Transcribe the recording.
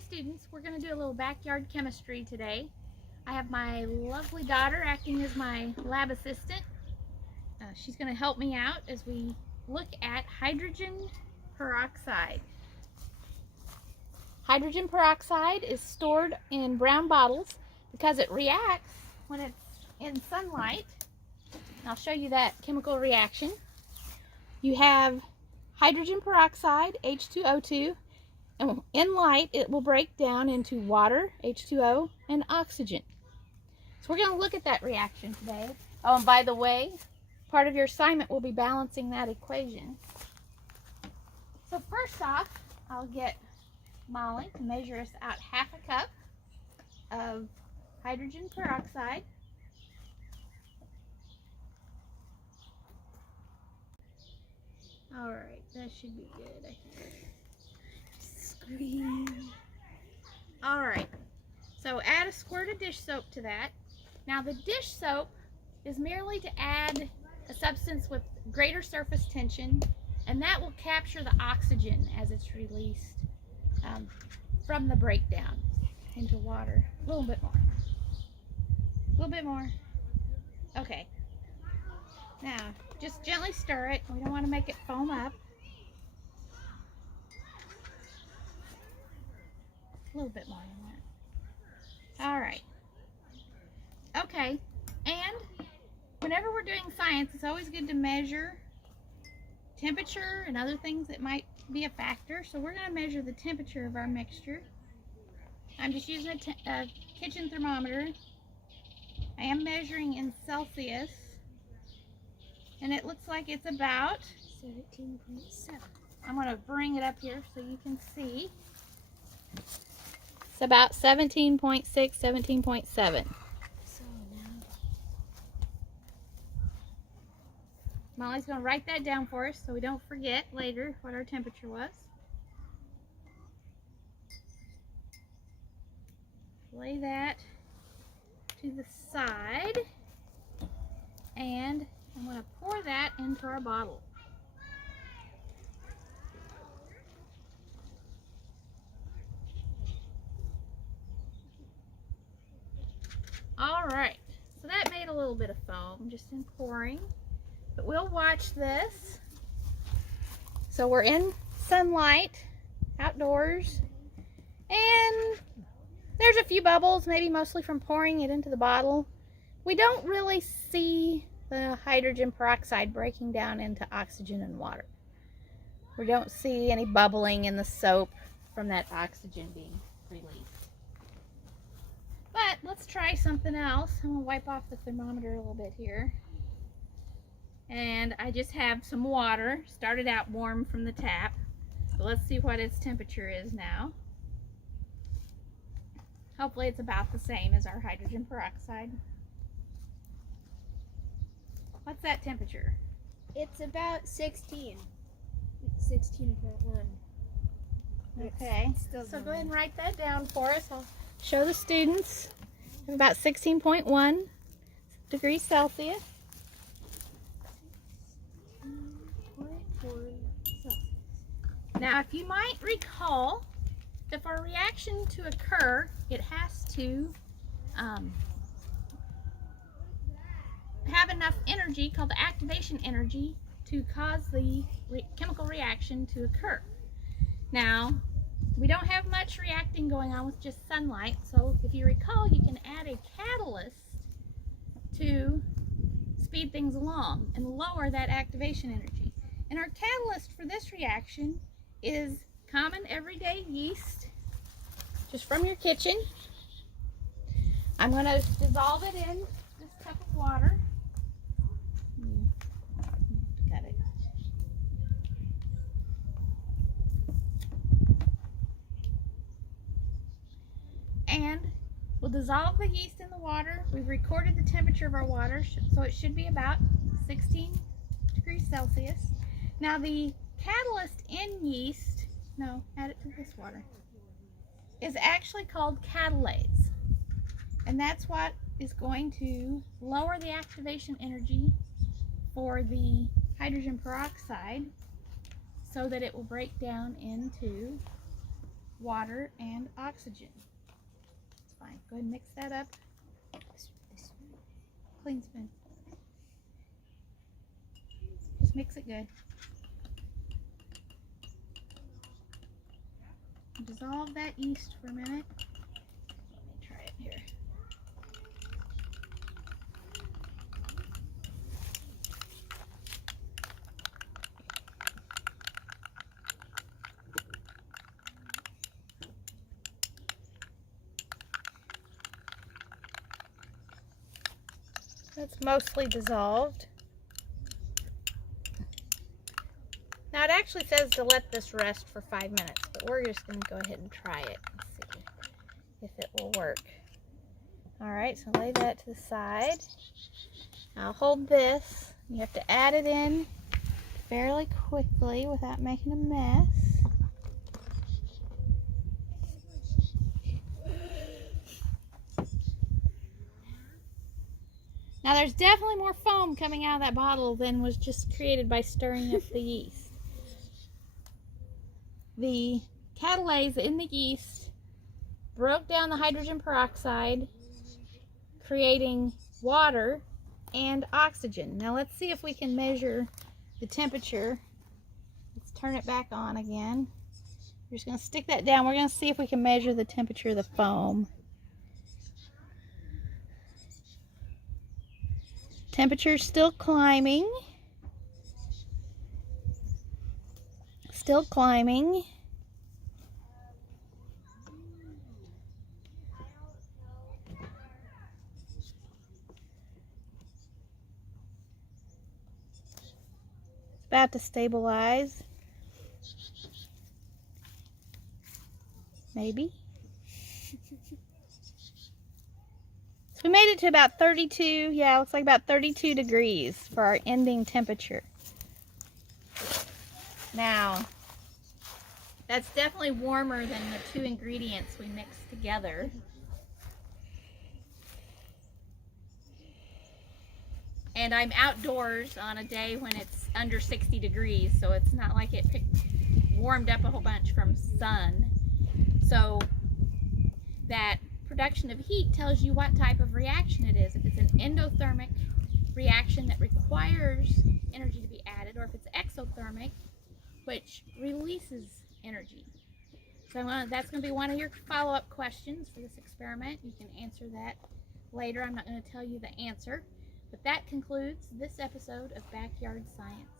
students, we're going to do a little backyard chemistry today. I have my lovely daughter acting as my lab assistant. She's going to help me out as we look at hydrogen peroxide. Hydrogen peroxide is stored in brown bottles because it reacts when it's in sunlight. And I'll show you that chemical reaction. You have hydrogen peroxide, H2O2, and in light it will break down into water, H2O, and oxygen. So we're going to look at that reaction today. Oh, and by the way, part of your assignment will be balancing that equation. So first off, I'll get Molly to measure us out half a cup of hydrogen peroxide. All right, that should be good, I think. All right, so add a squirt of dish soap to that. Now the dish soap is merely to add a substance with greater surface tension, and that will capture the oxygen as it's released from the breakdown into water. A little bit more. A little bit more. Okay. Now, just gently stir it. We don't want to make it foam up. A little bit more than that. All right. Okay. And whenever we're doing science, it's always good to measure temperature and other things that might be a factor. So we're going to measure the temperature of our mixture. I'm just using a kitchen thermometer. I am measuring in Celsius. And it looks like it's about 17.7. I'm going to bring it up here so you can see. It's about 17.6, 17.7. So now Molly's going to write that down for us so we don't forget later what our temperature was. Lay that to the side, and I'm going to pour that into our bottle. All right, so that made a little bit of foam just in pouring, but we'll watch this. So we're in sunlight, outdoors, and there's a few bubbles, maybe mostly from pouring it into the bottle. We don't really see the hydrogen peroxide breaking down into oxygen and water. We don't see any bubbling in the soap from that oxygen being released. But let's try something else. I'm going to wipe off the thermometer a little bit here. And I just have some water. Started out warm from the tap. So let's see what its temperature is now. Hopefully it's about the same as our hydrogen peroxide. What's that temperature? It's about 16. It's 16.1. Okay, so go ahead and write that down for us. I'll show the students. About 16.1 degrees Celsius. Now, if you might recall, if our reaction to occur, it has to have enough energy, called the activation energy, to cause the chemical reaction to occur. Now, we don't have much reacting going on with just sunlight, so if you recall, you can add a catalyst to speed things along and lower that activation energy. And our catalyst for this reaction is common everyday yeast, just from your kitchen. I'm going to dissolve it in this cup of water. Got it. And we'll dissolve the yeast in the water. We've recorded the temperature of our water, so it should be about 16 degrees Celsius. Now the catalyst in yeast, no, add it to this water, is actually called catalase. And that's what is going to lower the activation energy for the hydrogen peroxide so that it will break down into water, and oxygen. It's fine. Go ahead and mix that up. Clean spoon. Just mix it good. Dissolve that yeast for a minute. Let me try it here. It's mostly dissolved. Now it actually says to let this rest for 5 minutes, but we're just going to go ahead and try it and see if it will work. Alright, so lay that to the side. Now hold this. You have to add it in fairly quickly without making a mess. Now there's definitely more foam coming out of that bottle than was just created by stirring up the yeast. The catalase in the yeast broke down the hydrogen peroxide, creating water and oxygen. Now let's see if we can measure the temperature. Let's turn it back on again. We're just going to stick that down. We're going to see if we can measure the temperature of the foam. Temperature's still climbing. Still climbing. It's about to stabilize. Maybe. So we made it to about 32, yeah, looks like about 32 degrees for our ending temperature. Now, that's definitely warmer than the 2 ingredients we mixed together. And I'm outdoors on a day when it's under 60 degrees, so it's not like it warmed up a whole bunch from sun. So that production of heat tells you what type of reaction it is. If it's an endothermic reaction that requires energy to be added, or if it's exothermic, which releases energy. So that's going to be one of your follow-up questions for this experiment. You can answer that later. I'm not going to tell you the answer. But that concludes this episode of Backyard Science.